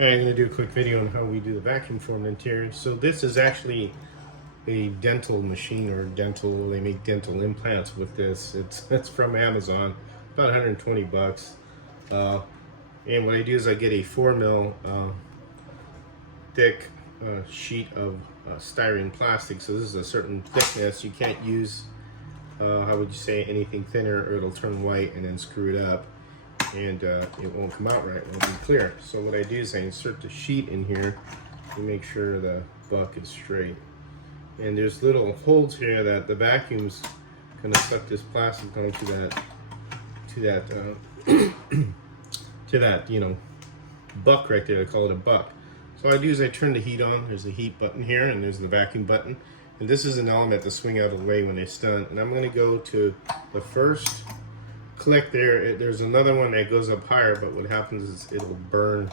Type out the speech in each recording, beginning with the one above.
Alright, I'm going to do a quick video on how we do the vacuum form interior. So this is actually a dental machine, or they make dental implants with this. It's from Amazon, about 120 bucks. And what I do is I get a 4 mil thick sheet of styrene plastic. So this is a certain thickness. You can't use, how would you say, anything thinner, or it'll turn white and then screw it up. And it won't come out right, it won't be clear. So what I do is I insert the sheet in here to make sure the buck is straight. And there's little holes here that the vacuum's gonna suck this plastic onto that, buck right there. I call it a buck. So what I do is I turn the heat on. There's the heat button here, and there's the vacuum button. And this is an element to swing out of the way when it's done. And I'm gonna go to the first click there. There's another one that goes up higher, but what happens is it'll burn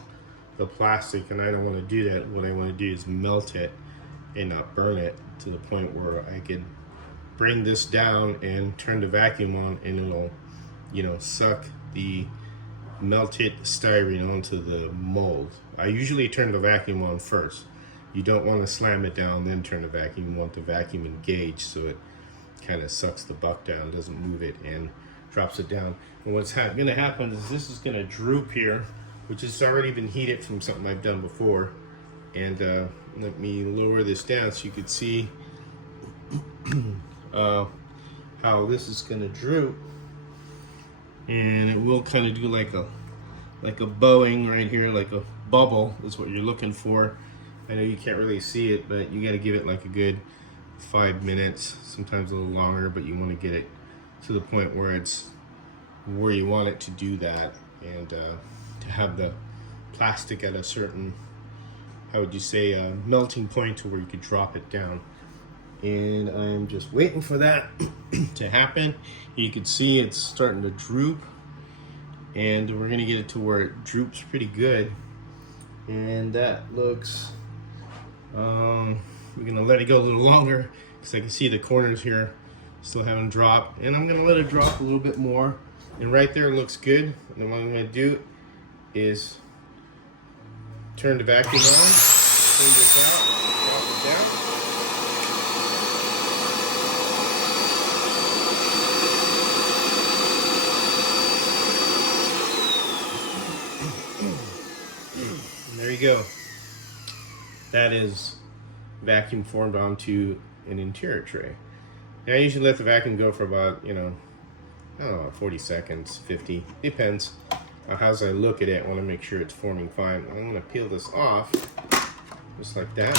the plastic, and I don't want to do that. What I want to do is melt it and not burn it, to the point where I can bring this down and turn the vacuum on, and it'll suck the melted styrene onto the mold. I usually turn the vacuum on first. You don't want to slam it down then turn the vacuum. You want the vacuum engaged so it kind of sucks the buck down, doesn't move it, and drops it down. And what's going to happen is this is going to droop here, which has already been heated from something I've done before. And let me lower this down so you can see how this is going to droop. And it will kind of do like a bowing right here, like a bubble is what you're looking for. I know you can't really see it, but you got to give it like a good 5 minutes, sometimes a little longer, but you want to get it to the point where it's where you want it to do that, and to have the plastic at a certain, how would you say, melting point to where you could drop it down. And I'm just waiting for that to happen. You can see it's starting to droop, and we're gonna get it to where it droops pretty good. And that looks, we're gonna let it go a little longer because I can see the corners here still haven't dropped, and I'm gonna let it drop a little bit more. And right there looks good. And then what I'm gonna do is turn the vacuum on, clean this out, drop it down. And there you go. That is vacuum formed onto an interior tray. Now, I usually let the vacuum go for about, I don't know, 40 seconds, 50, depends on how I look at it. I want to make sure it's forming fine. I'm going to peel this off, just like that.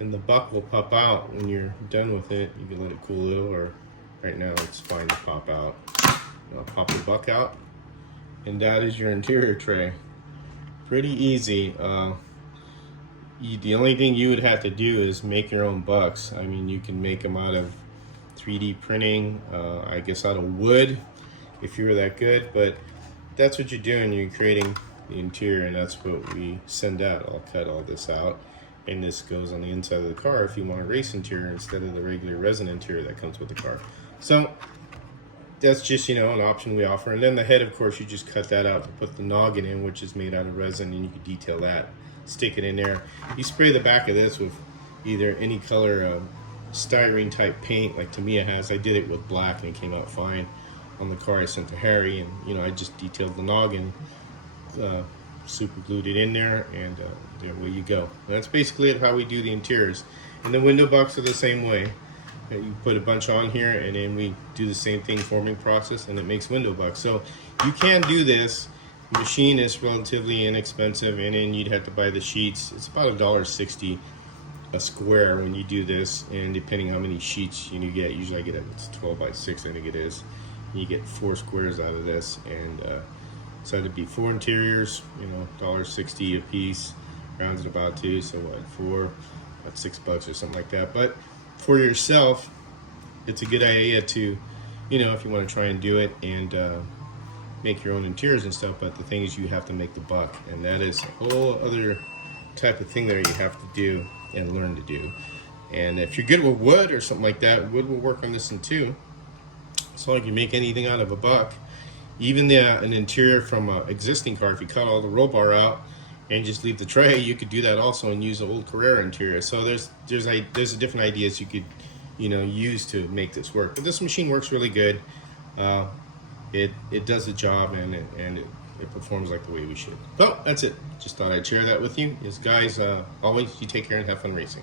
And the buck will pop out when you're done with it. You can let it cool a little, or right now it's fine to pop out. I'll pop the buck out, and that is your interior tray. Pretty easy. The only thing you would have to do is make your own bucks. I mean, you can make them out of 3D printing, I guess out of wood, if you were that good, but that's what you're doing. You're creating the interior, and that's what we send out. I'll cut all this out, and this goes on the inside of the car if you want a race interior instead of the regular resin interior that comes with the car. So that's just, an option we offer. And then the head, of course, you just cut that out to put the noggin in, which is made out of resin, and you can detail that, stick it in there. You spray the back of this with either any color styrene type paint like Tamiya has. I did it with black and it came out fine on the car I sent to Harry, and I just detailed the noggin, super glued it in there, and there you go. And that's basically how we do the interiors. And the window bucks are the same way. You put a bunch on here, and then we do the same thing, forming process, and it makes window bucks. So you can do this. The machine is relatively inexpensive, and then you'd have to buy the sheets. It's about $1.60 a square when you do this, and depending how many sheets you get, usually I get it's 12 by 6, I think it is. You get 4 squares out of this, and so it'd be 4 interiors, $1.60 a piece, rounds it about to, so what, about $6 or something like that. But for yourself, it's a good idea to, if you want to try and do it and make your own interiors and stuff. But the thing is, you have to make the buck, and that is a whole other type of thing there you have to do and learn to do. And if you're good with wood or something like that, wood will work on this one too. So if you make anything out of a buck, even an interior from an existing car, if you cut all the roll bar out and just leave the tray. You could do that also and use the old Carrera interior. So there's different ideas you could, you know, use to make this work. But this machine works really good. It does the job, and it performs like the way we should. So that's it. Just thought I'd share that with you. Guys, always, you take care and have fun racing.